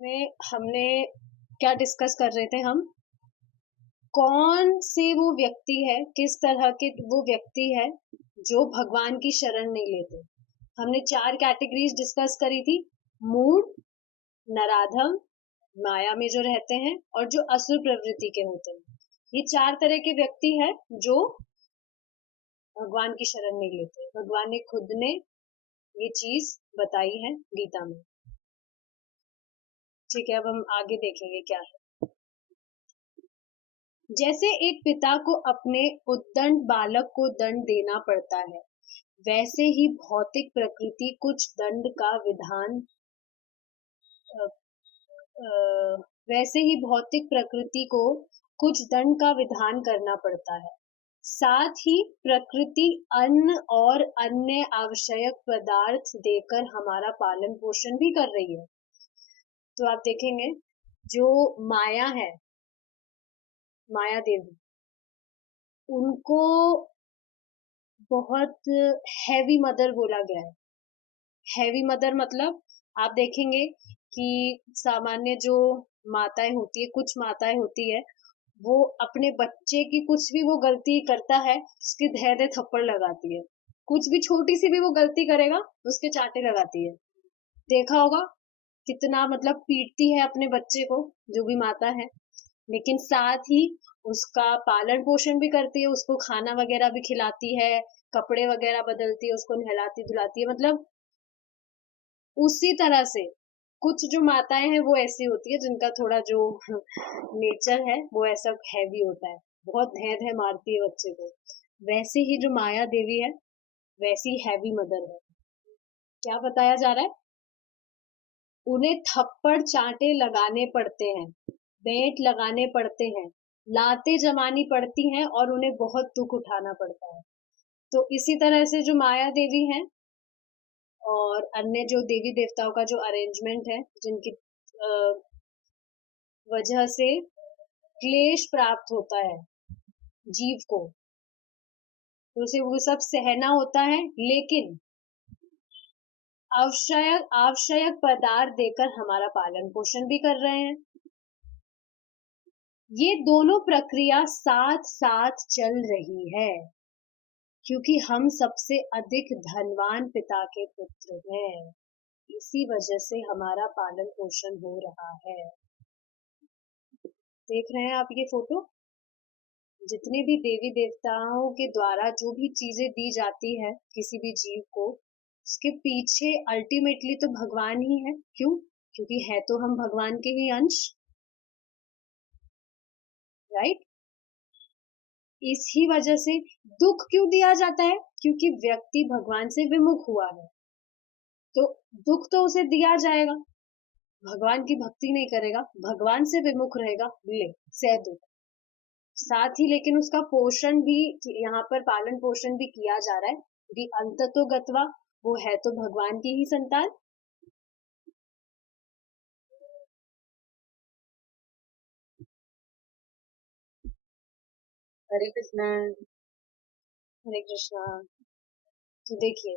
में हमने क्या डिस्कस कर रहे थे हम? कौन से वो व्यक्ति है, किस तरह के वो व्यक्ति है जो भगवान की शरण नहीं लेते। हमने 4 कैटेगरीज डिस्कस करी थी। मूढ़, नराधम, माया में जो रहते हैं और जो असुर प्रवृत्ति के होते हैं। ये 4 तरह के व्यक्ति है जो भगवान की शरण नहीं लेते। भगवान ने खुद ने ये चीज बताई है गीता में। ठीक है, अब हम आगे देखेंगे क्या है। जैसे एक पिता को अपने उद्दंड बालक को दंड देना पड़ता है, वैसे ही भौतिक प्रकृति कुछ दंड का विधान अ, वैसे ही भौतिक प्रकृति को कुछ दंड का विधान करना पड़ता है। साथ ही प्रकृति अन्न और अन्य आवश्यक पदार्थ देकर हमारा पालन पोषण भी कर रही है। तो आप देखेंगे जो माया है, माया देवी, उनको बहुत हैवी मदर बोला गया है। हैवी मदर मतलब आप देखेंगे कि सामान्य जो माताएं होती है, कुछ माताएं होती है, वो अपने बच्चे की कुछ भी वो गलती करता है उसके धैर्य थप्पड़ लगाती है। कुछ भी छोटी सी भी वो गलती करेगा उसके चांटे लगाती है। देखा होगा कितना मतलब पीटती है अपने बच्चे को, जो भी माता है। लेकिन साथ ही उसका पालन पोषण भी करती है, उसको खाना वगैरह भी खिलाती है, कपड़े वगैरह बदलती है, उसको नहलाती धुलाती है। मतलब उसी तरह से कुछ जो माताएं हैं वो ऐसी होती है जिनका थोड़ा जो नेचर है वो ऐसा हैवी होता है, बहुत धैर्य मारती है बच्चे को। वैसे ही जो माया देवी है वैसी हैवी मदर है। क्या बताया जा रहा है? उन्हें थप्पड़ चांटे लगाने पड़ते हैं, बेंट लगाने पड़ते हैं, लाते जमानी पड़ती हैं और उन्हें बहुत दुख उठाना पड़ता है। तो इसी तरह से जो माया देवी हैं और अन्य जो देवी देवताओं का जो अरेंजमेंट है, जिनकी वजह से क्लेश प्राप्त होता है जीव को, तो उसे वो सब सहना होता है। लेकिन आवश्यक आवश्यक पदार्थ देकर हमारा पालन पोषण भी कर रहे हैं। ये दोनों प्रक्रिया साथ साथ चल रही है, क्योंकि हम सबसे अधिक धनवान पिता के पुत्र हैं। इसी वजह से हमारा पालन पोषण हो रहा है। देख रहे हैं आप ये फोटो? जितने भी देवी देवताओं के द्वारा जो भी चीजें दी जाती है किसी भी जीव को, उसके पीछे अल्टीमेटली तो भगवान ही है। क्यों? क्योंकि है तो हम भगवान के ही अंश, राइट? इसी वजह से दुख क्यों दिया जाता है? क्योंकि व्यक्ति भगवान से विमुख हुआ है, तो दुख तो उसे दिया जाएगा। भगवान की भक्ति नहीं करेगा, भगवान से विमुख रहेगा, ले सह दुख। साथ ही लेकिन उसका पोषण भी यहाँ पर पालन पोषण भी किया जा रहा है, क्योंकि अंततो गत्वा वो है तो भगवान की ही संतान। हरे कृष्णा। हरे कृष्णा। तो देखिए,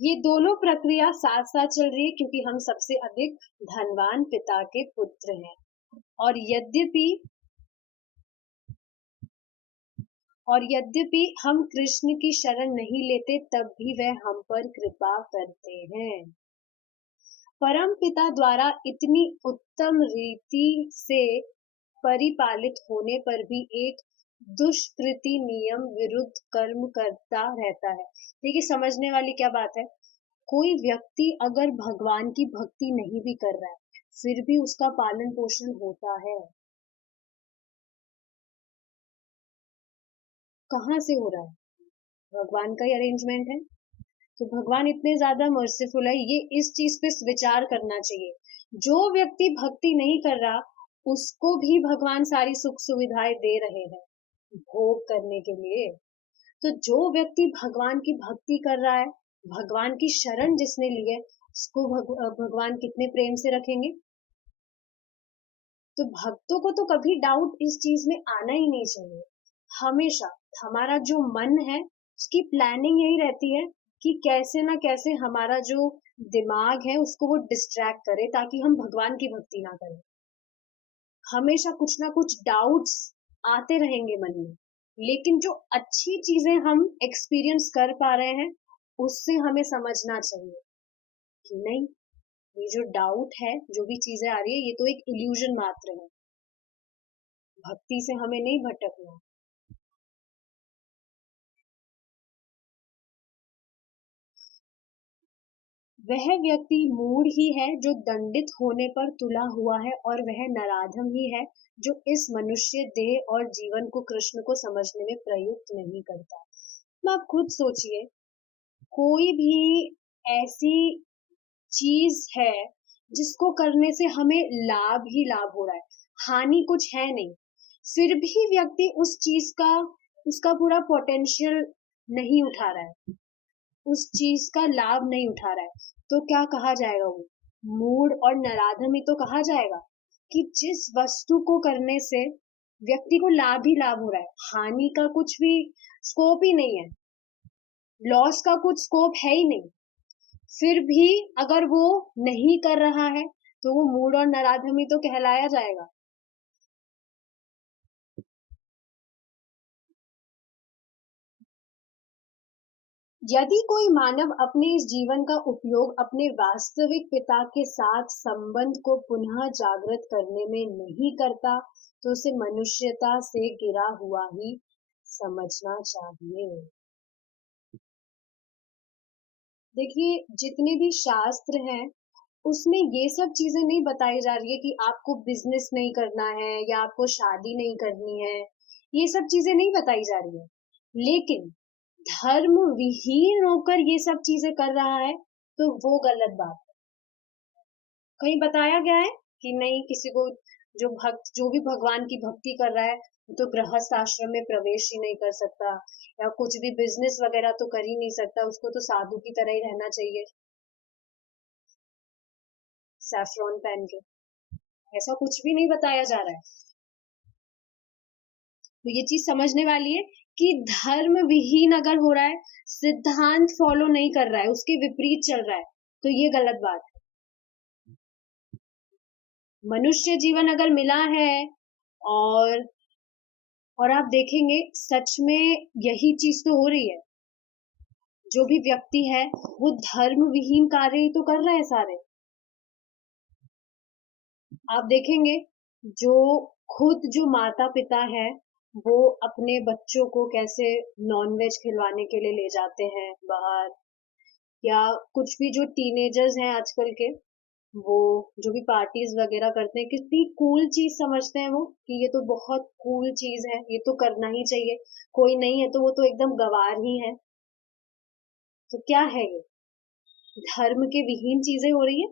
ये दोनों प्रक्रिया साथ साथ चल रही है क्योंकि हम सबसे अधिक धनवान पिता के पुत्र हैं। और यद्यपि हम कृष्ण की शरण नहीं लेते, तब भी वह हम पर कृपा करते हैं। परम पिता द्वारा इतनी उत्तम रीति से परिपालित होने पर भी एक दुष्कृति नियम विरुद्ध कर्म करता रहता है। देखिए, समझने वाली क्या बात है, कोई व्यक्ति अगर भगवान की भक्ति नहीं भी कर रहा है फिर भी उसका पालन पोषण होता है। कहाँ से हो रहा है? भगवान का ही अरेंजमेंट है। तो भगवान इतने ज्यादा मर्सीफुल है, ये इस चीज पे विचार करना चाहिए। जो व्यक्ति भक्ति नहीं कर रहा उसको भी भगवान सारी सुख सुविधाएं दे रहे हैं भोग करने के लिए। तो जो व्यक्ति भगवान की भक्ति कर रहा है, भगवान की शरण जिसने ली है, उसको भगवान कितने प्रेम से रखेंगे। तो भक्तों को तो कभी डाउट इस चीज में आना ही नहीं चाहिए। हमेशा हमारा जो मन है उसकी प्लानिंग यही रहती है कि कैसे ना कैसे हमारा जो दिमाग है उसको वो डिस्ट्रैक्ट करे ताकि हम भगवान की भक्ति ना करें। हमेशा कुछ ना कुछ डाउट्स आते रहेंगे मन में, लेकिन जो अच्छी चीजें हम एक्सपीरियंस कर पा रहे हैं उससे हमें समझना चाहिए कि नहीं, ये जो डाउट है, जो भी चीजें आ रही है, ये तो एक इल्यूजन मात्र है। भक्ति से हमें नहीं भटकना। वह व्यक्ति मूढ़ ही है जो दंडित होने पर तुला हुआ है, और वह नराधम ही है जो इस मनुष्य देह और जीवन को कृष्ण को समझने में प्रयुक्त नहीं करता। तो आप खुद सोचिए, कोई भी ऐसी चीज है जिसको करने से हमें लाभ ही लाभ हो रहा है, हानि कुछ है नहीं, फिर भी व्यक्ति उस चीज का, उसका पूरा पोटेंशियल नहीं उठा रहा है, उस चीज का लाभ नहीं उठा रहा है, तो क्या कहा जाएगा? वो मूढ़ और नराधम ही तो कहा जाएगा। कि जिस वस्तु को करने से व्यक्ति को लाभ ही लाभ हो रहा है, हानि का कुछ भी स्कोप ही नहीं है, लॉस का कुछ स्कोप है ही नहीं, फिर भी अगर वो नहीं कर रहा है तो वो मूढ़ और नराधम ही तो कहलाया जाएगा। यदि कोई मानव अपने इस जीवन का उपयोग अपने वास्तविक पिता के साथ संबंध को पुनः जागृत करने में नहीं करता तो उसे मनुष्यता से गिरा हुआ ही समझना चाहिए। देखिए, जितने भी शास्त्र हैं उसमें ये सब चीजें नहीं बताई जा रही है कि आपको बिजनेस नहीं करना है या आपको शादी नहीं करनी है, ये सब चीजें नहीं बताई जा रही है। लेकिन धर्म विहीन होकर ये सब चीजें कर रहा है तो वो गलत बात है। कहीं बताया गया है कि नहीं, किसी को जो भक्त, जो भी भगवान की भक्ति कर रहा है वो तो गृहस्थ आश्रम में प्रवेश ही नहीं कर सकता, या कुछ भी बिजनेस वगैरह तो कर ही नहीं सकता, उसको तो साधु की तरह ही रहना चाहिए सैफ्रॉन पहन के। ऐसा कुछ भी नहीं बताया जा रहा है। तो ये चीज समझने वाली है कि धर्म विहीन अगर हो रहा है, सिद्धांत फॉलो नहीं कर रहा है, उसके विपरीत चल रहा है, तो ये गलत बात है। मनुष्य जीवन अगर मिला है, और और आप देखेंगे सच में यही चीज तो हो रही है, जो भी व्यक्ति है वो धर्म विहीन कार्य ही तो कर रहे हैं सारे। आप देखेंगे जो खुद जो माता पिता है वो अपने बच्चों को कैसे नॉनवेज खिलवाने के लिए ले जाते हैं बाहर, या कुछ भी जो टीनेजर्स हैं आजकल के, वो जो भी पार्टीज वगैरह करते हैं, कितनी कूल चीज समझते हैं वो कि ये तो बहुत कूल चीज है, ये तो करना ही चाहिए, कोई नहीं है तो वो तो एकदम गवार ही है। तो क्या है ये? धर्म के विहीन चीजें हो रही है।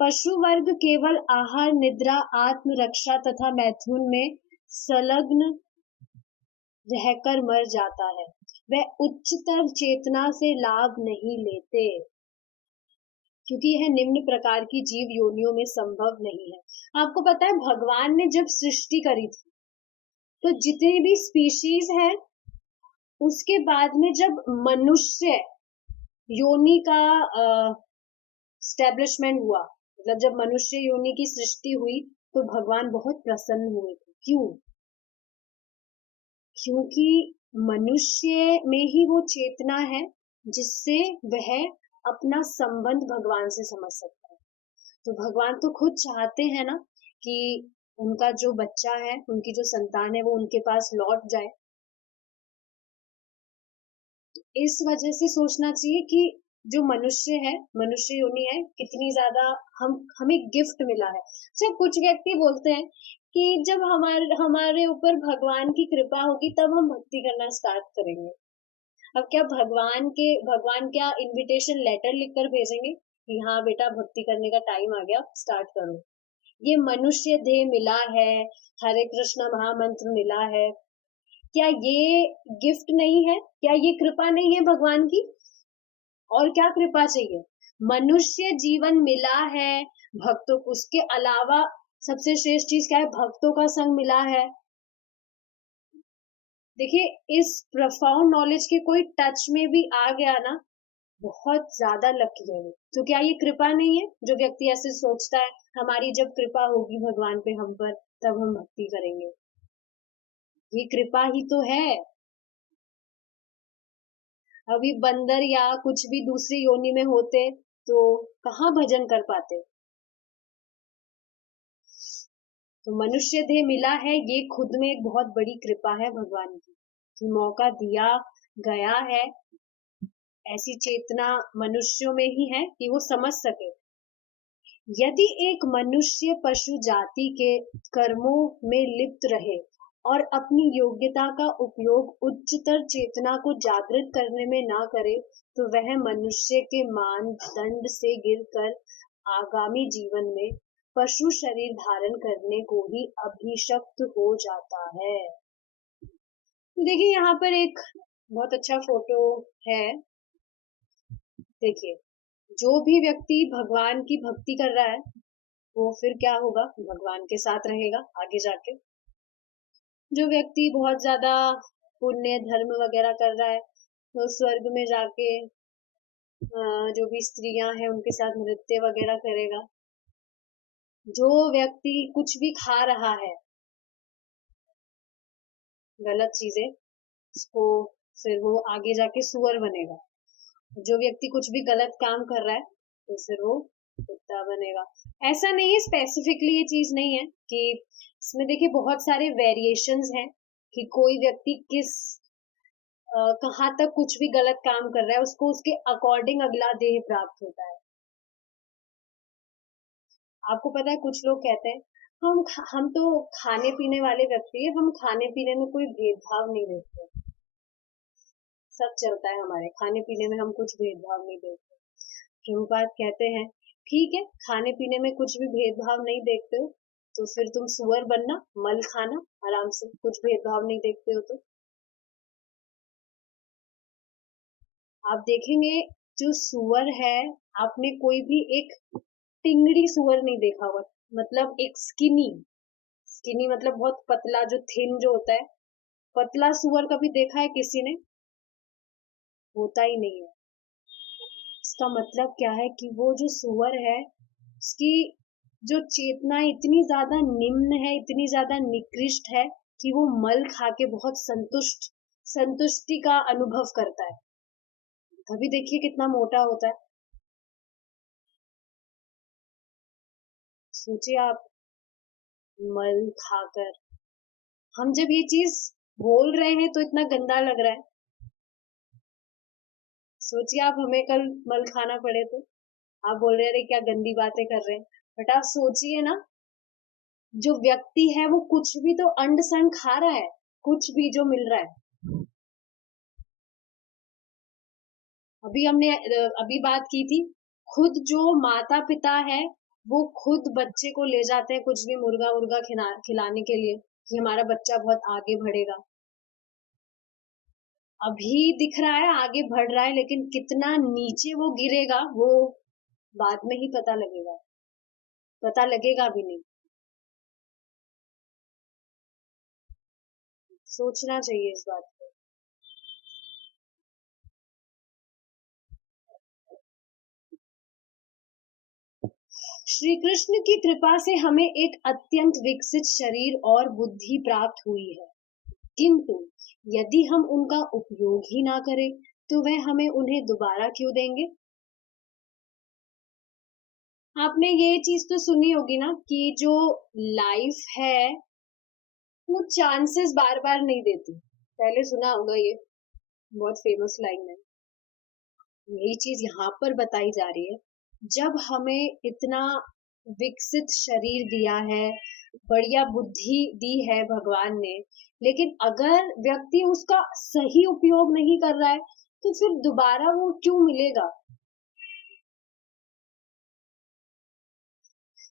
पशु वर्ग केवल आहार, निद्रा, आत्मरक्षा तथा मैथुन में संलग्न रहकर मर जाता है, वह उच्चतर चेतना से लाभ नहीं लेते, क्योंकि यह निम्न प्रकार की जीव योनियों में संभव नहीं है। आपको पता है भगवान ने जब सृष्टि करी थी तो जितनी भी स्पीशीज है, उसके बाद में जब मनुष्य योनि का स्टैब्लिशमेंट हुआ, मतलब जब मनुष्य योनि की सृष्टि हुई, तो भगवान बहुत प्रसन्न हुए थे। क्यों? क्योंकि मनुष्य में ही वो चेतना है जिससे वह अपना संबंध भगवान से समझ सकता है। तो भगवान तो खुद चाहते हैं ना कि उनका जो बच्चा है, उनकी जो संतान है वो उनके पास लौट जाए। इस वजह से सोचना चाहिए कि जो मनुष्य है, मनुष्य योनि है, कितनी ज्यादा हम हमें गिफ्ट मिला है। सिर्फ कुछ व्यक्ति बोलते हैं कि जब हमारे हमारे ऊपर भगवान की कृपा होगी तब हम भक्ति करना स्टार्ट करेंगे। अब क्या भगवान क्या इनविटेशन लेटर लिखकर भेजेंगे कि हाँ बेटा भक्ति करने का टाइम आ गया, स्टार्ट करो? ये मनुष्य देह मिला है, हरे कृष्ण महामंत्र मिला है, क्या ये गिफ्ट नहीं है? क्या ये कृपा नहीं है भगवान की? और क्या कृपा चाहिए? मनुष्य जीवन मिला है, भक्तों, उसके अलावा सबसे श्रेष्ठ चीज क्या है? भक्तों का संग मिला है। देखिए, इस प्रोफाउंड नॉलेज के कोई टच में भी आ गया ना, बहुत ज्यादा लकी है वो। तो क्या ये कृपा नहीं है? जो व्यक्ति ऐसे सोचता है हमारी जब कृपा होगी भगवान पे हम पर, तब हम भक्ति करेंगे, ये कृपा ही तो है। अभी बंदर या कुछ भी दूसरी योनि में होते तो कहाँ भजन कर पाते। तो मनुष्य देह मिला है, ये खुद में एक बहुत बड़ी कृपा है भगवान की, कि मौका दिया गया है। ऐसी चेतना मनुष्यों में ही है कि वो समझ सके। यदि एक मनुष्य पशु जाति के कर्मों में लिप्त रहे और अपनी योग्यता का उपयोग उच्चतर चेतना को जागृत करने में ना करे, तो वह मनुष्य के मानदंड से गिरकर आगामी जीवन में पशु शरीर धारण करने को ही अभिशप्त हो जाता है। देखिए यहाँ पर एक बहुत अच्छा फोटो है। देखिए, जो भी व्यक्ति भगवान की भक्ति कर रहा है वो फिर क्या होगा, भगवान के साथ रहेगा आगे जाके। जो व्यक्ति बहुत ज्यादा पुण्य धर्म वगैरह कर रहा है तो स्वर्ग में जाके जो भी स्त्रियां हैं उनके साथ नृत्य वगैरह करेगा। जो व्यक्ति कुछ भी खा रहा है गलत चीजें, उसको फिर वो आगे जाके सुअर बनेगा। जो व्यक्ति कुछ भी गलत काम कर रहा है तो फिर वो कुत्ता बनेगा। ऐसा नहीं है, स्पेसिफिकली ये चीज नहीं है कि इसमें देखिए बहुत सारे वेरिएशंस हैं कि कोई व्यक्ति किस कहाँ तक कुछ भी गलत काम कर रहा है उसको उसके अकॉर्डिंग अगला देह प्राप्त होता है। आपको पता है कुछ लोग कहते हैं हम तो खाने पीने वाले व्यक्ति है, हम खाने पीने में कोई भेदभाव नहीं देखते। सब चलता है हमारे खाने पीने में, हम कुछ भेदभाव नहीं देखते। प्रभुपाद कहते हैं ठीक है, खाने पीने में कुछ भी भेदभाव नहीं देखते हो तो फिर तुम सुअर बनना, मल खाना आराम से, कुछ भेदभाव नहीं देखते हो तो। आप देखेंगे जो सुअर है, आपने कोई भी एक टिंगड़ी सुअर नहीं देखा होगा, मतलब एक स्किनी, स्किनी मतलब बहुत पतला, जो थिन जो होता है, पतला सुअर कभी देखा है किसी ने? होता ही नहीं है। इसका मतलब क्या है कि वो जो सुअर है उसकी जो चेतना इतनी ज्यादा निम्न है, इतनी ज्यादा निकृष्ट है कि वो मल खा के बहुत संतुष्टि का अनुभव करता है। अभी देखिए कितना मोटा होता है, सोचिए आप, मल खाकर। हम जब ये चीज बोल रहे हैं तो इतना गंदा लग रहा है, सोचिए आप हमें कल मल खाना पड़े तो आप बोल रहे थे क्या गंदी बातें कर रहे हैं। बट आप सोचिए ना, जो व्यक्ति है वो कुछ भी तो अंड संड खा रहा है, कुछ भी जो मिल रहा है। अभी हमने अभी बात की थी, खुद जो माता पिता है वो खुद बच्चे को ले जाते हैं कुछ भी मुर्गा मुर्गा खिलाने के लिए कि हमारा बच्चा बहुत आगे बढ़ेगा। अभी दिख रहा है आगे बढ़ रहा है, लेकिन कितना नीचे वो गिरेगा वो बाद में ही पता लगेगा, पता लगेगा भी नहीं। सोचना चाहिए इस बात पे। श्री कृष्ण की कृपा से हमें एक अत्यंत विकसित शरीर और बुद्धि प्राप्त हुई है, किंतु यदि हम उनका उपयोग ही ना करें तो वह हमें उन्हें दोबारा क्यों देंगे। आपने ये चीज तो सुनी होगी ना कि जो लाइफ है वो चांसेस बार बार नहीं देती। पहले सुना होगा ये, बहुत फेमस लाइन है। यही चीज यहाँ पर बताई जा रही है। जब हमें इतना विकसित शरीर दिया है, बढ़िया बुद्धि दी है भगवान ने, लेकिन अगर व्यक्ति उसका सही उपयोग नहीं कर रहा है तो फिर दोबारा वो क्यों मिलेगा।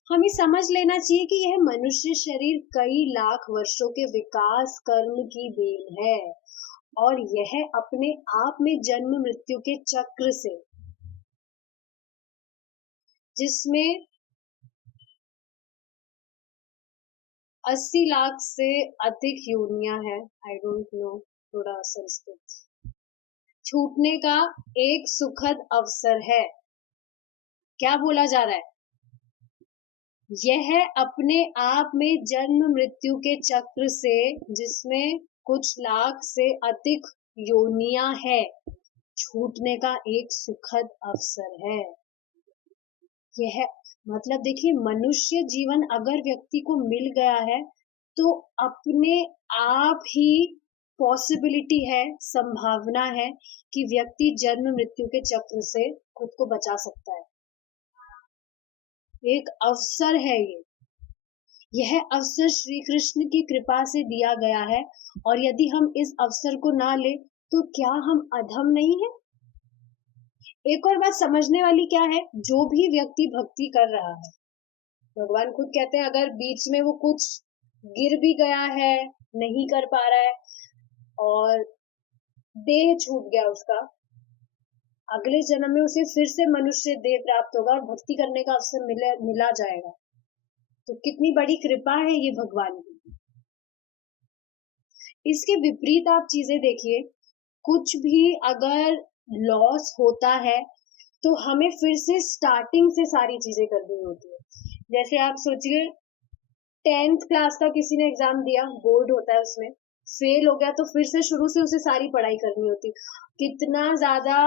हमें समझ लेना चाहिए कि यह मनुष्य शरीर कई लाख वर्षों के विकास कर्म की देन है और यह अपने आप में जन्म मृत्यु के चक्र से, जिसमें 80 लाख से अधिक योनियां हैं। आई डोंट नो थोड़ा संस्कृत, छूटने का एक सुखद अवसर है। क्या बोला जा रहा है? यह अपने आप में जन्म मृत्यु के चक्र से, जिसमें कुछ लाख से अधिक योनियां है, छूटने का एक सुखद अवसर है। यह मतलब देखिए, मनुष्य जीवन अगर व्यक्ति को मिल गया है तो अपने आप ही पॉसिबिलिटी है, संभावना है कि व्यक्ति जन्म मृत्यु के चक्र से खुद को बचा सकता है। एक अवसर है ये। यह अवसर श्री कृष्ण की कृपा से दिया गया है, और यदि हम इस अवसर को ना ले तो क्या हम अधम नहीं है? एक और बात समझने वाली क्या है, जो भी व्यक्ति भक्ति कर रहा है, भगवान खुद कहते हैं अगर बीच में वो कुछ गिर भी गया है, नहीं कर पा रहा है और देह छूट गया उसका, अगले जन्म में उसे फिर से मनुष्य देह प्राप्त होगा और भक्ति करने का अवसर मिला जाएगा। तो कितनी बड़ी कृपा है ये भगवान की। इसके विपरीत आप चीजें देखिए, कुछ भी अगर लॉस होता है तो हमें फिर से स्टार्टिंग से सारी चीजें करनी होती है। जैसे आप सोचिए, 10th क्लास का किसी ने एग्जाम दिया, बोर्ड होता है, उसमें फेल हो गया तो फिर से शुरू से उसे सारी पढ़ाई करनी होती। कितना ज्यादा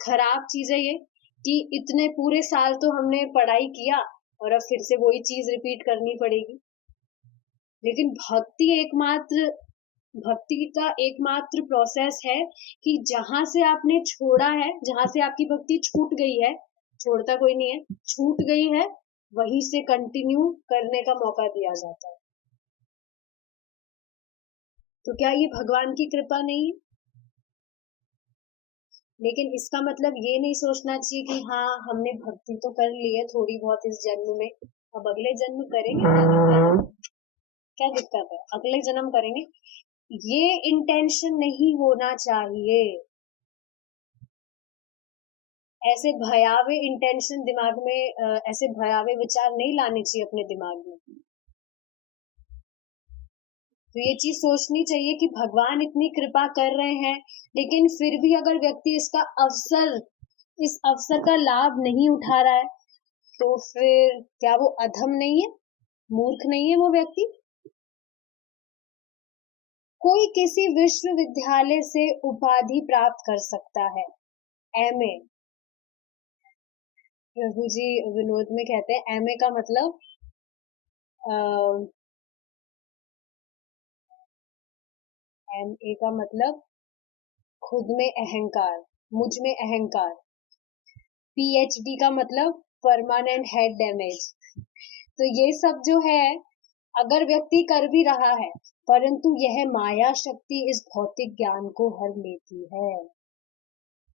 खराब चीज है ये कि इतने पूरे साल तो हमने पढ़ाई किया और अब फिर से वही चीज रिपीट करनी पड़ेगी। लेकिन भक्ति का एकमात्र प्रोसेस है कि जहां से आपने छोड़ा है, जहां से आपकी भक्ति छूट गई है, छोड़ता कोई नहीं है, छूट गई है, वहीं से कंटिन्यू करने का मौका दिया जाता है। तो क्या ये भगवान की कृपा नहीं है? लेकिन इसका मतलब ये नहीं सोचना चाहिए कि हाँ हमने भक्ति तो कर ली है थोड़ी बहुत इस जन्म में, अब अगले जन्म करेंगे, क्या दिक्कत है, अगले जन्म करेंगे। ये इंटेंशन नहीं होना चाहिए। ऐसे भयावे इंटेंशन दिमाग में, ऐसे भयावे विचार नहीं लाने चाहिए अपने दिमाग में। तो ये चीज सोचनी चाहिए कि भगवान इतनी कृपा कर रहे हैं, लेकिन फिर भी अगर व्यक्ति इस अवसर का लाभ नहीं उठा रहा है, तो फिर क्या वो अधम नहीं है, मूर्ख नहीं है वो व्यक्ति? कोई किसी विश्वविद्यालय से उपाधि प्राप्त कर सकता है, एमए। प्रभु जी विनोद में कहते हैं एमए का मतलब एमए का मतलब खुद में अहंकार, मुझ में अहंकार। पीएचडी का मतलब परमानेंट हेड डैमेज। तो ये सब जो है, अगर व्यक्ति कर भी रहा है, परंतु यह माया शक्ति इस भौतिक ज्ञान को हर लेती है।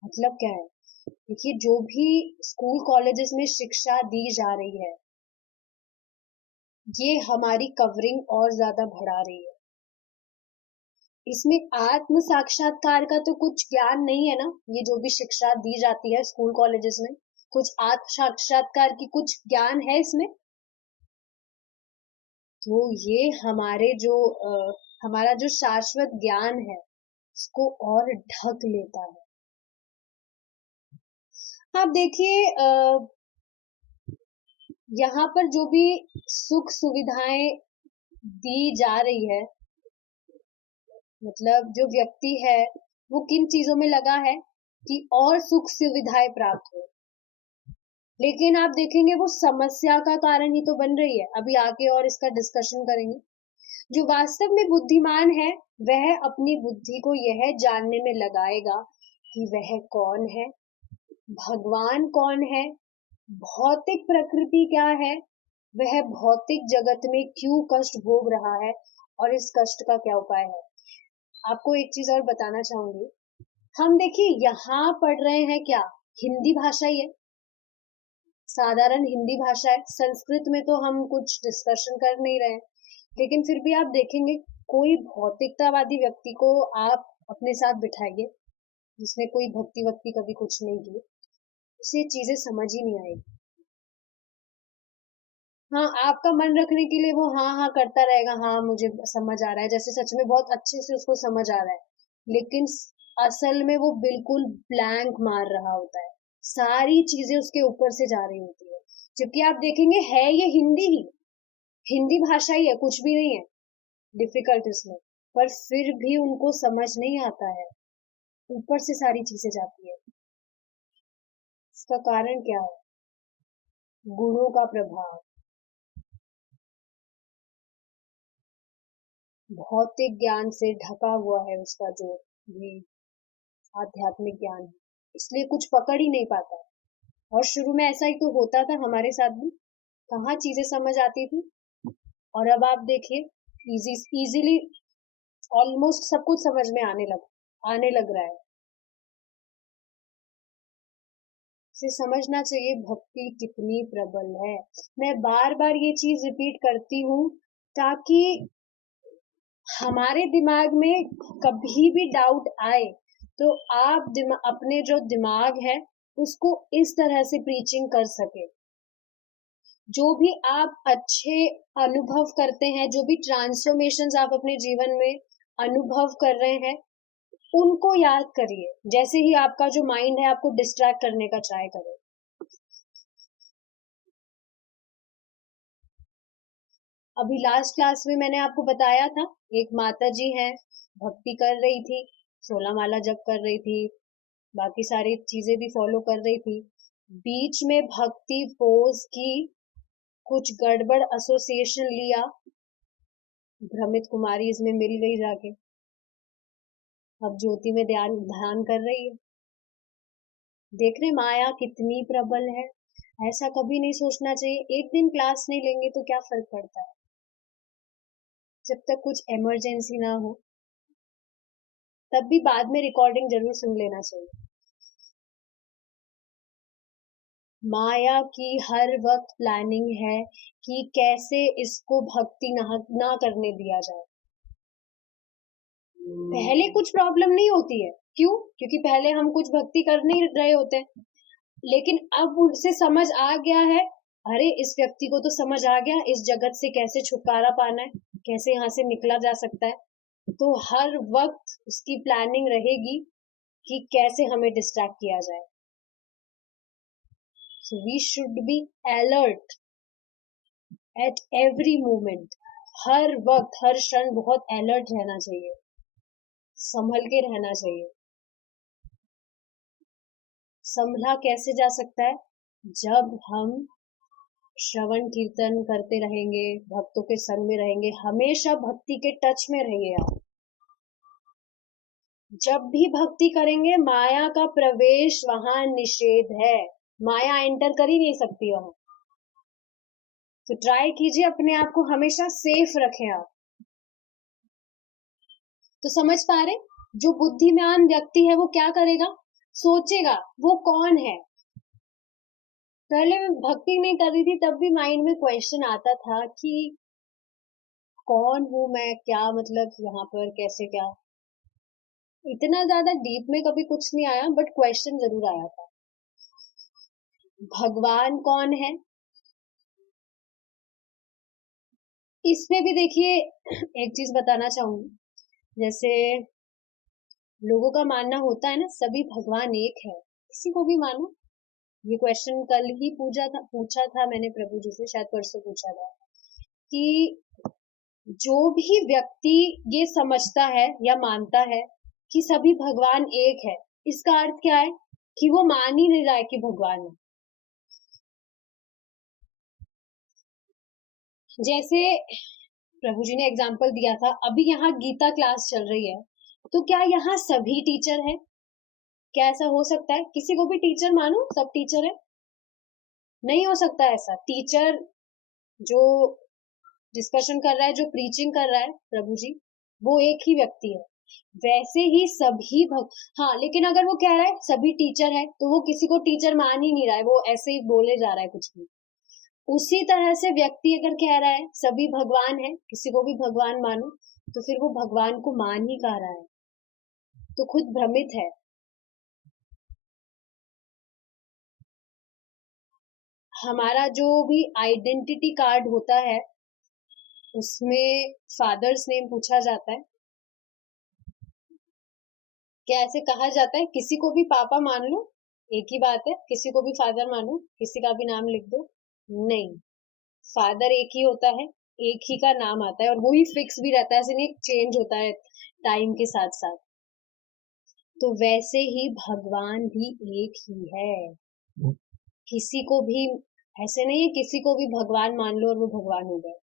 मतलब क्या है? देखिए, जो भी स्कूल कॉलेजेस में शिक्षा दी जा रही है, ये हमारी कवरिंग और ज्यादा बढ़ा रही है। इसमें आत्म साक्षात्कार का तो कुछ ज्ञान नहीं है ना। ये जो भी शिक्षा दी जाती है स्कूल कॉलेजेस में, कुछ आत्म साक्षात्कार की कुछ ज्ञान है इसमें? तो ये हमारा जो शाश्वत ज्ञान है, उसको और ढक लेता है। आप देखिए, यहाँ पर जो भी सुख सुविधाएं दी जा रही है, मतलब जो व्यक्ति है वो किन चीजों में लगा है कि और सुख सुविधाएं प्राप्त हो, लेकिन आप देखेंगे वो समस्या का कारण ही तो बन रही है। अभी आगे और इसका डिस्कशन करेंगे। जो वास्तव में बुद्धिमान है, वह अपनी बुद्धि को यह जानने में लगाएगा कि वह कौन है, भगवान कौन है, भौतिक प्रकृति क्या है, वह भौतिक जगत में क्यों कष्ट भोग रहा है और इस कष्ट का क्या उपाय है। आपको एक चीज और बताना चाहूंगी। हम देखिए यहाँ पढ़ रहे हैं क्या, हिंदी भाषा ही है, साधारण हिंदी भाषा है। संस्कृत में तो हम कुछ डिस्कशन कर नहीं रहे हैं, लेकिन फिर भी आप देखेंगे कोई भौतिकतावादी व्यक्ति को आप अपने साथ बिठाइए, जिसने कोई भक्ति वक्ति कभी कुछ नहीं की, उसे चीजें समझ ही नहीं आएगी। हाँ, आपका मन रखने के लिए वो हाँ हाँ करता रहेगा, हाँ मुझे समझ आ रहा है, जैसे सच में बहुत अच्छे से उसको समझ आ रहा है। लेकिन असल में वो बिल्कुल ब्लैंक मार रहा होता है, सारी चीजें उसके ऊपर से जा रही होती है, जबकि आप देखेंगे है ये हिंदी ही, हिंदी भाषा ही है, कुछ भी नहीं है डिफिकल्ट इसमें, पर फिर भी उनको समझ नहीं आता है, ऊपर से सारी चीजें जाती है। इसका कारण क्या है? गुणों का प्रभाव। भौतिक ज्ञान से ढका हुआ है उसका जो भी आध्यात्मिक ज्ञान है, इसलिए कुछ पकड़ ही नहीं पाता है। और शुरू में ऐसा ही तो होता था हमारे साथ भी, कहाँ चीजें समझ आती थी, और अब आप देखिए इजीली ऑलमोस्ट सब कुछ समझ में आने लग रहा है। इसे समझना चाहिए भक्ति कितनी प्रबल है। मैं बार बार ये चीज रिपीट करती हूँ ताकि हमारे दिमाग में कभी भी डाउट आए तो आप अपने जो दिमाग है उसको इस तरह से प्रीचिंग कर सके। जो भी आप अच्छे अनुभव करते हैं, जो भी ट्रांसफॉर्मेशंस आप अपने जीवन में अनुभव कर रहे हैं, उनको याद करिए, जैसे ही आपका जो माइंड है आपको डिस्ट्रैक्ट करने का ट्राई करे। अभी लास्ट क्लास में मैंने आपको बताया था, एक माता जी हैं, भक्ति कर रही थी, 16 माला जप कर रही थी, बाकी सारी चीजें भी फॉलो कर रही थी, बीच में भक्ति पोज की कुछ गड़बड़ एसोसिएशन लिया, भ्रमित कुमारी इसमें मिल गई जाके, अब ज्योति में ध्यान ध्यान कर रही है। देख रहे माया कितनी प्रबल है। ऐसा कभी नहीं सोचना चाहिए एक दिन क्लास नहीं लेंगे तो क्या फर्क पड़ता है, जब तक कुछ इमरजेंसी ना हो, तब भी बाद में रिकॉर्डिंग जरूर सुन लेना चाहिए। माया की हर वक्त प्लानिंग है कि कैसे इसको भक्ति ना करने दिया जाए। पहले कुछ प्रॉब्लम नहीं होती है, क्यों? क्योंकि पहले हम कुछ भक्ति कर नहीं रहे होते, लेकिन अब उसे समझ आ गया है, अरे इस व्यक्ति को तो समझ आ गया इस जगत से कैसे छुटकारा पाना है, कैसे यहाँ से निकला जा सकता है, तो हर वक्त उसकी प्लानिंग रहेगी कि कैसे हमें डिस्ट्रैक्ट किया जाए। So we should be alert at every moment. हर वक्त हर क्षण बहुत अलर्ट रहना चाहिए, संभल के रहना चाहिए। संभला कैसे जा सकता है? जब हम श्रवण कीर्तन करते रहेंगे, भक्तों के संग में रहेंगे, हमेशा भक्ति के टच में रहिए आप। जब भी भक्ति करेंगे माया का प्रवेश वहां निषेध है, माया एंटर कर ही नहीं सकती वहां। तो ट्राई कीजिए अपने आप को हमेशा सेफ रखें आप। तो समझ पा रहे, जो बुद्धिमान व्यक्ति है वो क्या करेगा, सोचेगा वो कौन है। पहले मैं भक्ति नहीं कर रही थी तब भी माइंड में क्वेश्चन आता था कि कौन हूं मैं, क्या मतलब यहाँ पर कैसे क्या, इतना ज्यादा डीप में कभी कुछ नहीं आया, बट क्वेश्चन जरूर आया था, भगवान कौन है। इसमें भी देखिए एक चीज बताना चाहूंगी, जैसे लोगों का मानना होता है ना सभी भगवान एक है, किसी को भी मानो। ये क्वेश्चन कल ही पूछा था मैंने प्रभु जी से, शायद परसों पूछा था कि जो भी व्यक्ति ये समझता है या मानता है कि सभी भगवान एक है, इसका अर्थ क्या है कि वो मान ही नहीं रहा है कि भगवान है। जैसे प्रभु जी ने एग्जाम्पल दिया था, अभी यहाँ गीता क्लास चल रही है, तो क्या यहाँ सभी टीचर हैं? क्या ऐसा हो सकता है किसी को भी टीचर मानो सब टीचर है? नहीं हो सकता ऐसा। टीचर जो डिस्कशन कर रहा है, जो प्रीचिंग कर रहा है प्रभु जी, वो एक ही व्यक्ति है। वैसे ही सभी हाँ, लेकिन अगर वो कह रहा है सभी टीचर है तो वो किसी को टीचर मान ही नहीं रहा है, वो ऐसे ही बोले जा रहा है कुछ भी। उसी तरह से व्यक्ति अगर कह रहा है सभी भगवान है, किसी को भी भगवान मानो, तो फिर वो भगवान को मान ही कह रहा है, तो खुद भ्रमित है। हमारा जो भी आइडेंटिटी कार्ड होता है उसमें फादर्स नेम पूछा जाता है, क्या ऐसे कहा जाता है किसी को भी पापा मान लो, एक ही बात है, किसी को भी फादर मानो, किसी का भी नाम लिख दो? नहीं, फादर एक ही होता है, एक ही का नाम आता है और वो ही फिक्स भी रहता है, ऐसे नहीं चेंज होता है टाइम के साथ साथ। तो वैसे ही भगवान भी एक ही है। किसी को भी ऐसे नहीं है किसी को भी भगवान मान लो और वो भगवान हो गए।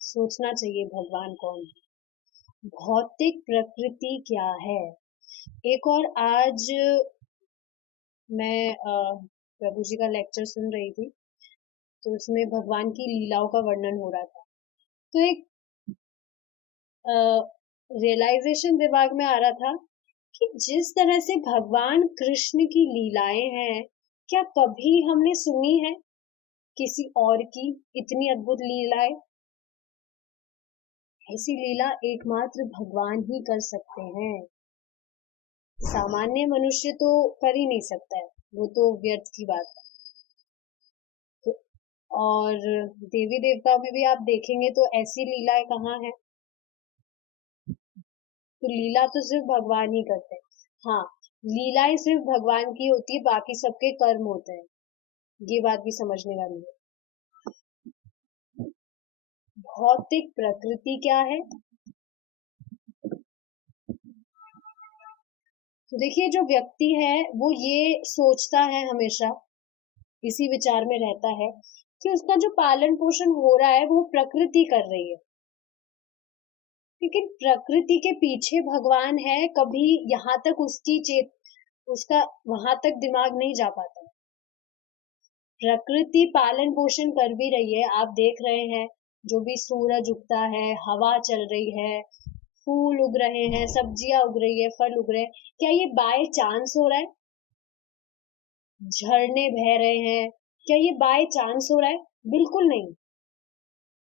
सोचना चाहिए भगवान कौन है, भौतिक प्रकृति क्या है। एक और आज मैं प्रभु जी का लेक्चर सुन रही थी, तो उसमें भगवान की लीलाओं का वर्णन हो रहा था। तो एक रियलाइजेशन दिमाग में आ रहा था कि जिस तरह से भगवान कृष्ण की लीलाएं हैं, क्या कभी हमने सुनी है किसी और की इतनी अद्भुत लीलाएं? ऐसी लीला एकमात्र भगवान ही कर सकते हैं, सामान्य मनुष्य तो कर ही नहीं सकता है, वो तो व्यर्थ की बात है। तो और देवी देवता में भी आप देखेंगे तो ऐसी लीलाएं कहाँ है? तो लीला तो सिर्फ भगवान ही करते हैं। हाँ, लीलाएं सिर्फ भगवान की होती है, बाकी सबके कर्म होते हैं, ये बात भी समझने वाली है। भौतिक प्रकृति क्या है? तो देखिए, जो व्यक्ति है वो ये सोचता है, हमेशा इसी विचार में रहता है कि उसका जो पालन पोषण हो रहा है वो प्रकृति कर रही है, लेकिन प्रकृति के पीछे भगवान है, कभी यहाँ तक उसका वहां तक दिमाग नहीं जा पाता है। प्रकृति पालन पोषण कर भी रही है, आप देख रहे हैं, जो भी सूरज उगता है, हवा चल रही है, फूल उग रहे हैं, सब्जियां उग रही है, फल उग रहे हैं, क्या ये बाय चांस हो रहा है? झरने बह रहे हैं, क्या ये बाय चांस हो रहा है? बिल्कुल नहीं।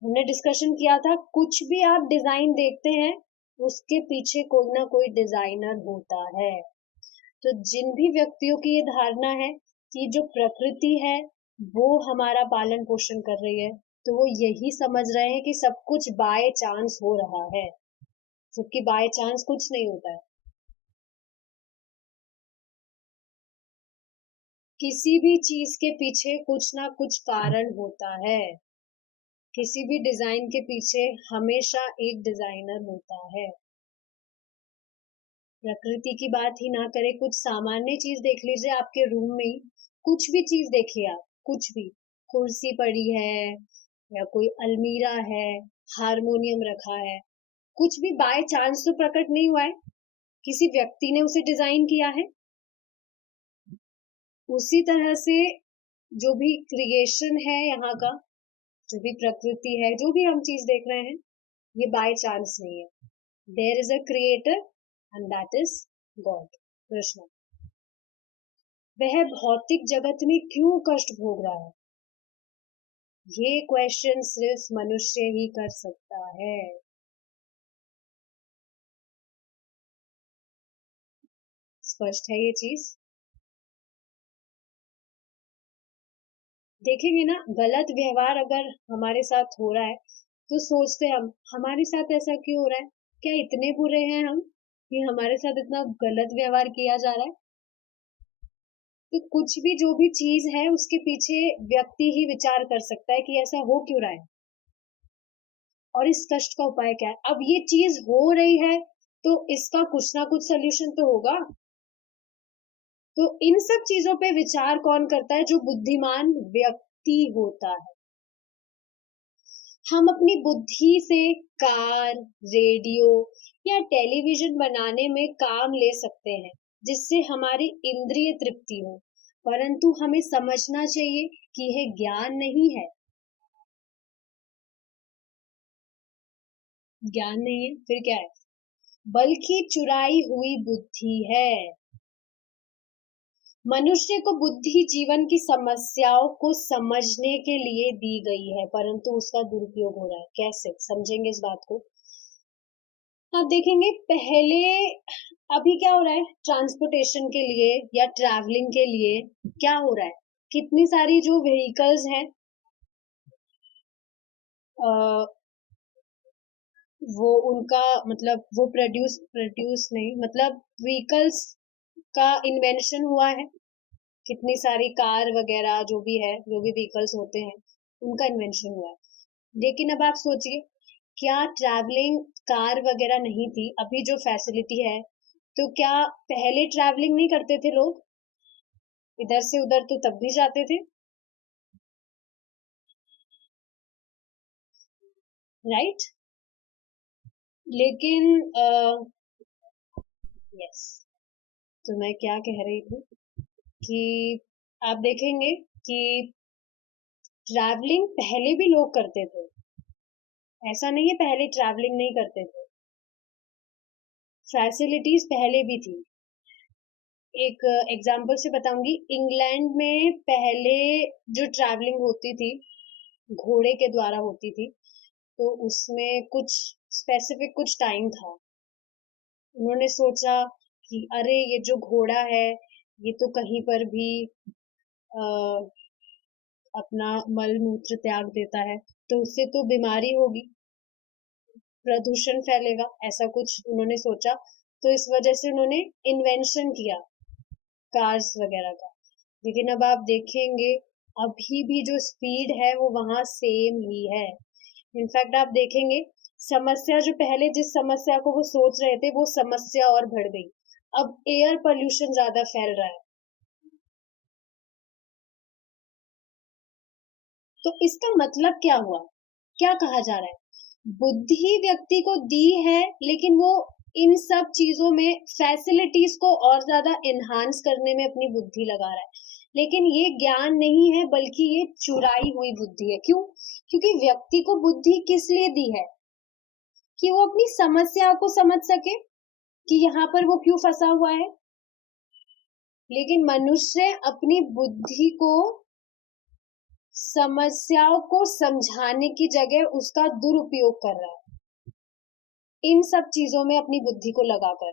हमने डिस्कशन किया था, कुछ भी आप डिजाइन देखते हैं उसके पीछे कोई ना कोई डिजाइनर होता है। तो जिन भी व्यक्तियों की ये धारणा है कि जो प्रकृति है वो हमारा पालन पोषण कर रही है, तो वो यही समझ रहे हैं कि सब कुछ बाय चांस हो रहा है, जबकि बाय चांस कुछ नहीं होता है। किसी भी चीज के पीछे कुछ ना कुछ कारण होता है, किसी भी डिजाइन के पीछे हमेशा एक डिजाइनर होता है। प्रकृति की बात ही ना करें, कुछ सामान्य चीज देख लीजिए आपके रूम में ही, कुछ भी चीज देखिए आप, कुछ भी, कुर्सी पड़ी है या कोई अलमीरा है, हारमोनियम रखा है, कुछ भी बाय चांस तो प्रकट नहीं हुआ है, किसी व्यक्ति ने उसे डिजाइन किया है। उसी तरह से जो भी क्रिएशन है यहाँ का, जो भी प्रकृति है, जो भी हम चीज देख रहे हैं, ये बाय चांस नहीं है। There is a creator and that is God, Krishna. वह भौतिक जगत में क्यों कष्ट भोग रहा है, ये क्वेश्चन सिर्फ मनुष्य ही कर सकता है। स्पष्ट है ये चीज? देखेंगे ना, गलत व्यवहार अगर हमारे साथ हो रहा है तो सोचते हम, हमारे साथ ऐसा क्यों हो रहा है, क्या इतने बुरे हैं हम कि हमारे साथ इतना गलत व्यवहार किया जा रहा है? तो कुछ भी, जो भी चीज है उसके पीछे व्यक्ति ही विचार कर सकता है कि ऐसा हो क्यों रहा है और इस कष्ट का उपाय क्या है। अब ये चीज हो रही है तो इसका कुछ ना कुछ सोल्यूशन तो होगा। तो इन सब चीजों पे विचार कौन करता है? जो बुद्धिमान व्यक्ति होता है। हम अपनी बुद्धि से कार, रेडियो या टेलीविजन बनाने में काम ले सकते हैं, जिससे हमारी इंद्रिय तृप्ति हो, परंतु हमें समझना चाहिए कि यह ज्ञान नहीं है। ज्ञान नहीं है फिर क्या है? बल्कि चुराई हुई बुद्धि है। मनुष्य को बुद्धि जीवन की समस्याओं को समझने के लिए दी गई है, परंतु उसका दुरुपयोग हो रहा है। कैसे समझेंगे इस बात को? आप देखेंगे, पहले, अभी क्या हो रहा है, ट्रांसपोर्टेशन के लिए या ट्रैवलिंग के लिए क्या हो रहा है, कितनी सारी जो व्हीकल्स हैं, वो उनका मतलब वो प्रोड्यूस नहीं, मतलब व्हीकल्स का इन्वेंशन हुआ है। कितनी सारी कार वगैरह जो भी है, जो भी व्हीकल्स होते हैं, उनका इन्वेंशन हुआ है। लेकिन अब आप सोचिए, क्या ट्रैवलिंग कार वगैरह नहीं थी, अभी जो फैसिलिटी है, तो क्या पहले ट्रैवलिंग नहीं करते थे लोग? इधर से उधर तो तब भी जाते थे, राइट? लेकिन यस, तो मैं क्या कह रही थी कि आप देखेंगे कि ट्रैवलिंग पहले भी लोग करते थे, ऐसा नहीं है पहले ट्रैवलिंग नहीं करते थे, फैसिलिटीज पहले भी थी। एक एग्जांपल से बताऊंगी, इंग्लैंड में पहले जो ट्रैवलिंग होती थी, घोड़े के द्वारा होती थी, तो उसमें कुछ स्पेसिफिक कुछ टाइम था। उन्होंने सोचा कि अरे ये जो घोड़ा है, ये तो कहीं पर भी अ, अपना मल मूत्र त्याग देता है, तो उससे तो बीमारी होगी, प्रदूषण फैलेगा, ऐसा कुछ उन्होंने सोचा। तो इस वजह से उन्होंने इन्वेंशन किया कार्स वगैरह का। लेकिन अब आप देखेंगे, अभी भी जो स्पीड है वो वहां सेम ही है। इनफैक्ट आप देखेंगे, समस्या जो पहले जिस समस्या को वो सोच रहे थे, वो समस्या और बढ़ गई। अब एयर पोल्यूशन ज्यादा फैल रहा है। तो इसका मतलब क्या हुआ? क्या कहा जा रहा है? बुद्धि व्यक्ति को दी है, लेकिन वो इन सब चीजों में फैसिलिटीज को और ज्यादा एनहांस करने में अपनी बुद्धि लगा रहा है। लेकिन ये ज्ञान नहीं है, बल्कि ये चुराई हुई बुद्धि है। क्यों? क्योंकि व्यक्ति को बुद्धि किस लिए दी है? कि वो अपनी समस्या को समझ सके कि यहाँ पर वो क्यों फंसा हुआ है। लेकिन मनुष्य अपनी बुद्धि को समस्याओं को समझाने की जगह उसका दुरुपयोग कर रहा है, इन सब चीजों में अपनी बुद्धि को लगाकर।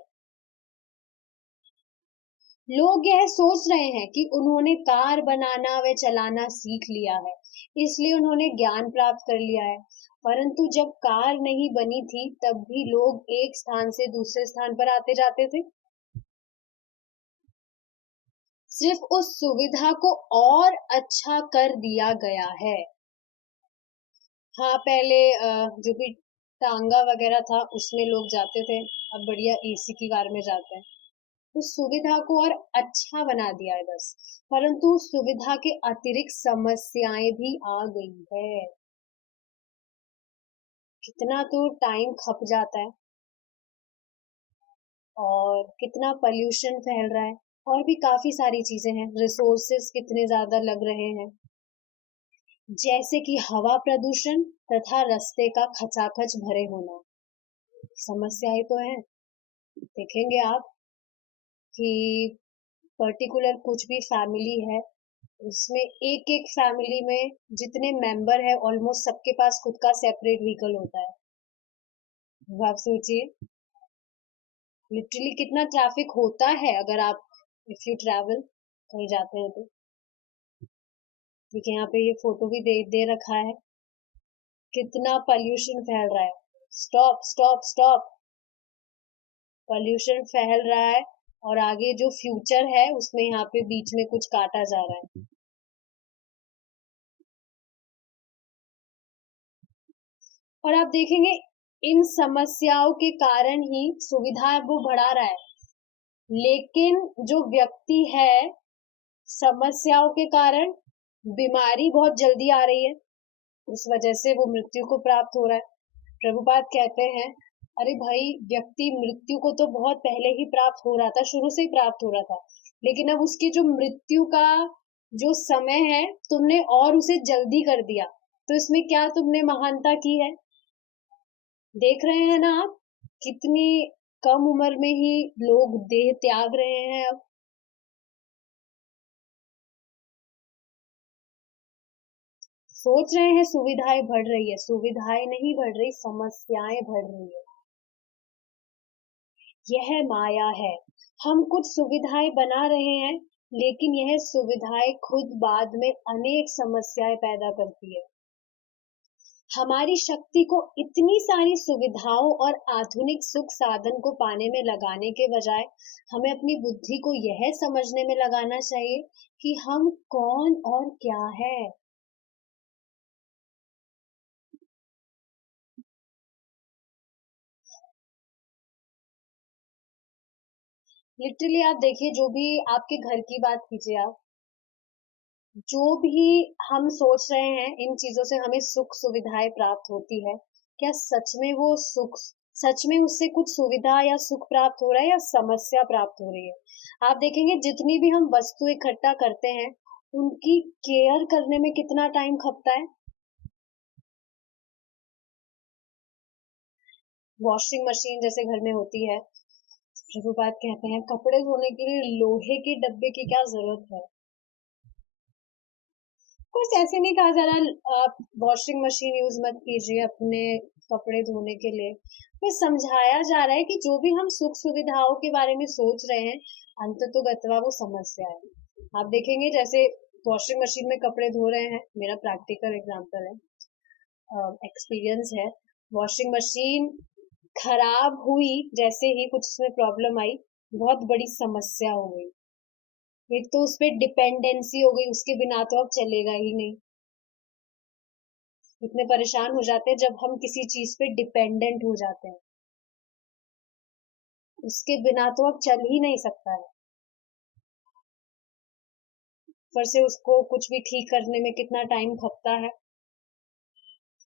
लोग यह सोच रहे हैं कि उन्होंने कार बनाना व चलाना सीख लिया है, इसलिए उन्होंने ज्ञान प्राप्त कर लिया है। परंतु जब कार नहीं बनी थी, तब भी लोग एक स्थान से दूसरे स्थान पर आते जाते थे। सिर्फ उस सुविधा को और अच्छा कर दिया गया है। हाँ, पहले जो भी टांगा वगैरह था उसमें लोग जाते थे, अब बढ़िया एसी की कार में जाते हैं। उस सुविधा को और अच्छा बना दिया है बस। परंतु उस सुविधा के अतिरिक्त समस्याएं भी आ गई है। कितना तो टाइम खप जाता है, और कितना पॉल्यूशन फैल रहा है, और भी काफी सारी चीजें हैं, रिसोर्सेस कितने ज्यादा लग रहे हैं, जैसे कि हवा प्रदूषण तथा रास्ते का खचाखच भरे होना। समस्याएं तो है। देखेंगे आप कि पर्टिकुलर कुछ भी फैमिली है, उसमें एक एक फैमिली में जितने मेंबर है, ऑलमोस्ट सबके पास खुद का सेपरेट व्हीकल होता है। अब आप सोचिए, लिटरली कितना ट्रैफिक होता है अगर आप, इफ यू ट्रैवल कहीं जाते हैं तो। देखिए यहाँ पे ये फोटो भी दे रखा है, कितना पॉल्यूशन फैल रहा है। स्टॉप स्टॉप स्टॉप, पॉल्यूशन फैल रहा है, और आगे जो फ्यूचर है उसमें यहाँ पे बीच में कुछ काटा जा रहा है। और आप देखेंगे, इन समस्याओं के कारण ही सुविधा वो बढ़ा रहा है, लेकिन जो व्यक्ति है, समस्याओं के कारण बीमारी बहुत जल्दी आ रही है, उस वजह से वो मृत्यु को प्राप्त हो रहा है। प्रभुपाद कहते हैं, अरे भाई, व्यक्ति मृत्यु को तो बहुत पहले ही प्राप्त हो रहा था, शुरू से ही प्राप्त हो रहा था, लेकिन अब उसकी जो मृत्यु का जो समय है, तुमने और उसे जल्दी कर दिया, तो इसमें क्या तुमने महानता की है? देख रहे हैं ना आप, कितनी कम उम्र में ही लोग देह त्याग रहे हैं अब। सोच रहे हैं सुविधाएं बढ़ रही है, सुविधाएं नहीं बढ़ रही, समस्याएं बढ़ रही है। यह माया है। हम कुछ सुविधाएं बना रहे हैं, लेकिन यह सुविधाएं खुद बाद में अनेक समस्याएं पैदा करती है। हमारी शक्ति को इतनी सारी सुविधाओं और आधुनिक सुख साधन को पाने में लगाने के बजाय हमें अपनी बुद्धि को यह समझने में लगाना चाहिए कि हम कौन और क्या है। लिटरली आप देखिए, जो भी आपके घर की बात कीजिए आप, जो भी हम सोच रहे हैं इन चीजों से हमें सुख सुविधाएं प्राप्त होती है, क्या सच में वो सुख, सच में उससे कुछ सुविधा या सुख प्राप्त हो रहा है या समस्या प्राप्त हो रही है। आप देखेंगे जितनी भी हम वस्तु इकट्ठा करते हैं उनकी केयर करने में कितना टाइम खपता है। वॉशिंग मशीन जैसे घर में होती है, प्रभुपाद कहते हैं कपड़े धोने के लिए लोहे के डब्बे की क्या जरूरत है। कुछ ऐसे नहीं कहा जा रहा आप वॉशिंग मशीन यूज मत कीजिए अपने कपड़े धोने के लिए, तो समझाया जा रहा है कि जो भी हम सुख सुविधाओं के बारे में सोच रहे हैं अंततोगत्वा वो समस्या है। आप देखेंगे जैसे वॉशिंग मशीन में कपड़े धो रहे हैं, मेरा प्रैक्टिकल एग्जांपल है, एक्सपीरियंस है। वॉशिंग मशीन खराब हुई, जैसे ही कुछ उसमें प्रॉब्लम आई, बहुत बड़ी समस्या हो गई। एक तो उस पर डिपेंडेंसी हो गई, उसके बिना तो अब चलेगा ही नहीं। इतने परेशान हो जाते हैं जब हम किसी चीज पे डिपेंडेंट हो जाते हैं, उसके बिना तो अब चल ही नहीं सकता है। ऊपर से उसको कुछ भी ठीक करने में कितना टाइम खपता है।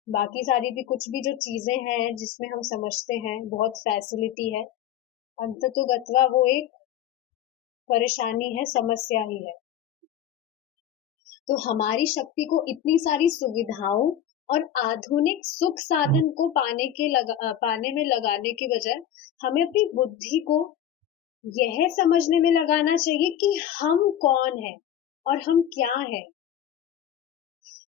बाकी सारी भी कुछ भी जो चीजें हैं जिसमें हम समझते हैं बहुत फैसिलिटी है, अंततोगत्वा वो एक परेशानी है, समस्या ही है। तो हमारी शक्ति को इतनी सारी सुविधाओं और आधुनिक सुख साधन को पाने में लगाने के बजाय हमें अपनी बुद्धि को यह समझने में लगाना चाहिए कि हम कौन है और हम क्या है।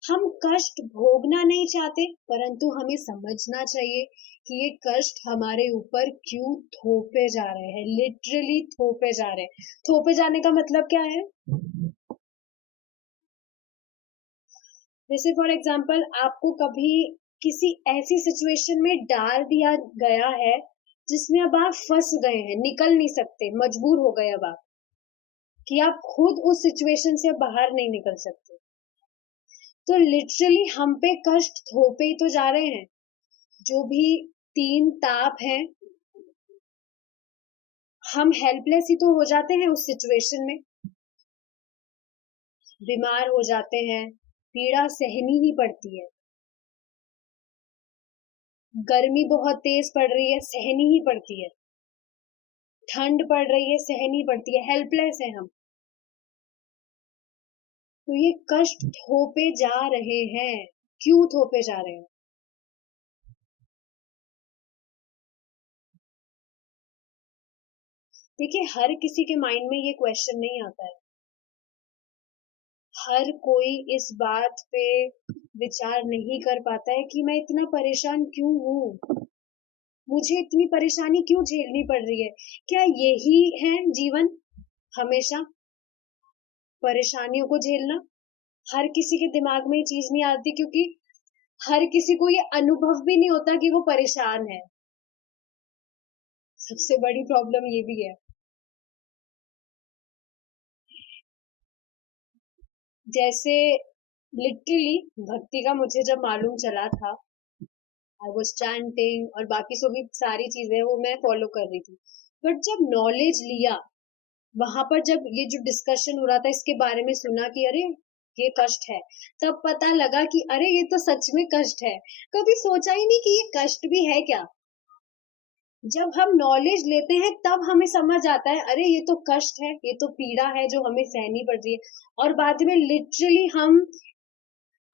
हम कष्ट भोगना नहीं चाहते, परंतु हमें समझना चाहिए कि ये कष्ट हमारे ऊपर क्यों थोपे जा रहे हैं, लिटरली थोपे जा रहे हैं। थोपे जाने का मतलब क्या है? जैसे फॉर एग्जाम्पल आपको कभी किसी ऐसी सिचुएशन में डाल दिया गया है जिसमें अब आप फंस गए हैं, निकल नहीं सकते, मजबूर हो गए अब आप, कि आप खुद उस सिचुएशन से अब बाहर नहीं निकल सकते, तो लिटरली हम पे कष्ट थोपे ही तो जा रहे हैं। जो भी तीन ताप हैं, हम हेल्पलेस ही तो हो जाते हैं उस सिचुएशन में, बीमार हो जाते हैं, पीड़ा सहनी ही पड़ती है। गर्मी बहुत तेज पड़ रही है, सहनी ही पड़ती है। ठंड पड़ रही है, सहनी पड़ती है, हेल्पलेस है हम। तो ये कष्ट थोपे जा रहे हैं, क्यों थोपे जा रहे हैं? देखिए, हर किसी के माइंड में ये क्वेश्चन नहीं आता है, हर कोई इस बात पे विचार नहीं कर पाता है कि मैं इतना परेशान क्यों हूँ, मुझे इतनी परेशानी क्यों झेलनी पड़ रही है। क्या यही है जीवन, हमेशा परेशानियों को झेलना? हर किसी के दिमाग में ये चीज नहीं आती, क्योंकि हर किसी को ये अनुभव भी नहीं होता कि वो परेशान है। सबसे बड़ी प्रॉब्लम ये भी है। जैसे लिटरली भक्ति का मुझे जब मालूम चला था, आई वाज चैंटिंग और बाकी सभी सारी चीजें वो मैं फॉलो कर रही थी, बट जब नॉलेज लिया, वहां पर जब ये जो डिस्कशन हो रहा था इसके बारे में सुना कि अरे ये कष्ट है, तब पता लगा कि अरे ये तो सच में कष्ट है। कभी सोचा ही नहीं कि ये कष्ट भी है क्या। जब हम नॉलेज लेते हैं तब हमें समझ आता है अरे ये तो कष्ट है, ये तो पीड़ा है जो हमें सहनी पड़ रही है, और बाद में लिटरली हम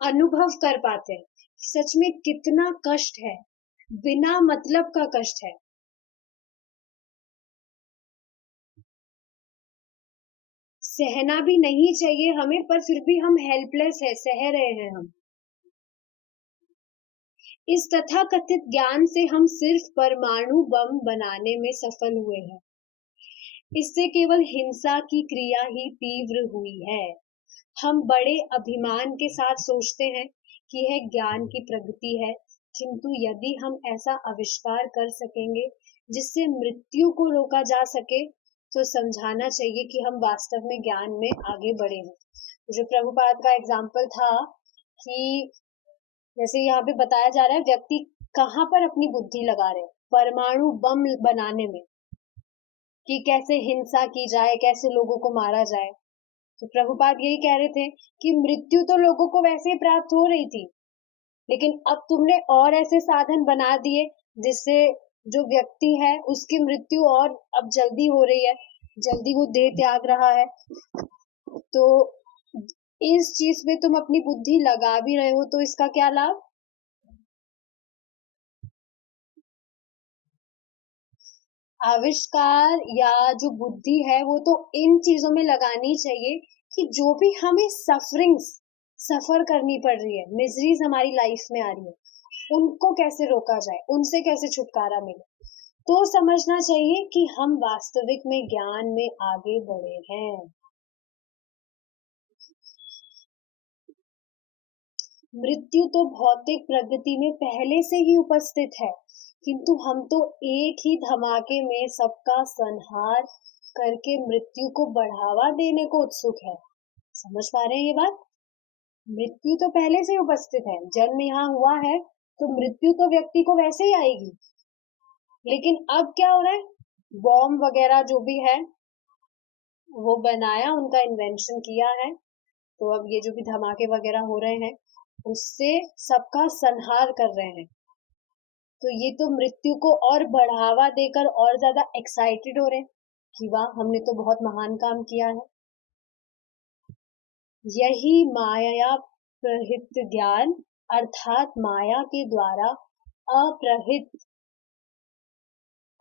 अनुभव कर पाते हैं सच में कितना कष्ट है, बिना मतलब का कष्ट है। सहना भी नहीं चाहिए हमें, पर फिर भी हम हेल्पलेस है, सह रहे हैं हम। इस तथाकथित ज्ञान से हम सिर्फ परमाणु बम बनाने में सफल हुए हैं, इससे केवल हिंसा की क्रिया ही तीव्र हुई है। हम बड़े अभिमान के साथ सोचते हैं की है, ज्ञान की प्रगति है, किंतु यदि हम ऐसा आविष्कार कर सकेंगे जिससे मृत्यु को रोका जा सके, तो समझाना चाहिए कि हम वास्तव में ज्ञान में आगे बढ़े हैं। जो प्रभुपाद का एग्जाम्पल था कि जैसे यहाँ पे बताया जा रहा है, व्यक्ति कहाँ पर अपनी बुद्धि लगा रहे हैं, परमाणु बम बनाने में, कि कैसे हिंसा की जाए, कैसे लोगों को मारा जाए। तो प्रभुपाद यही कह रहे थे कि मृत्यु तो लोगों को वैसे ही प्राप्त हो रही थी, लेकिन अब तुमने और ऐसे साधन बना दिए जिससे जो व्यक्ति है उसकी मृत्यु और अब जल्दी हो रही है, जल्दी वो देह त्याग रहा है। तो इस चीज में तुम अपनी बुद्धि लगा भी रहे हो, तो इसका क्या लाभ? आविष्कार या जो बुद्धि है वो तो इन चीजों में लगानी चाहिए कि जो भी हमें सफर करनी पड़ रही है, मिजरीज हमारी लाइफ में आ रही है, उनको कैसे रोका जाए, उनसे कैसे छुटकारा मिले। तो समझना चाहिए कि हम वास्तविक में ज्ञान में आगे बढ़े हैं। मृत्यु तो भौतिक प्रगति में पहले से ही उपस्थित है, किंतु हम तो एक ही धमाके में सबका संहार करके मृत्यु को बढ़ावा देने को उत्सुक है। समझ पा रहे हैं ये बात? मृत्यु तो पहले से ही उपस्थित है, जन्म यहाँ हुआ है तो मृत्यु तो व्यक्ति को वैसे ही आएगी। लेकिन अब क्या हो रहा है, बॉम्ब वगैरह जो भी है वो बनाया, उनका इन्वेंशन किया है, तो अब ये जो भी धमाके वगैरह हो रहे हैं उससे सबका संहार कर रहे हैं। तो ये तो मृत्यु को और बढ़ावा देकर और ज्यादा एक्साइटेड हो रहे हैं कि वाह, हमने तो बहुत महान काम किया है। यही माया प्रहित ज्ञान, अर्थात माया के द्वारा अप्रहित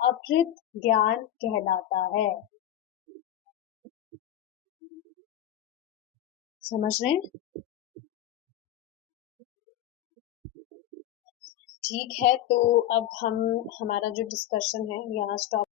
अपहृत ज्ञान कहलाता है। समझ रहे हैं? ठीक है, तो अब हम हमारा जो डिस्कशन है यहाँ स्टॉप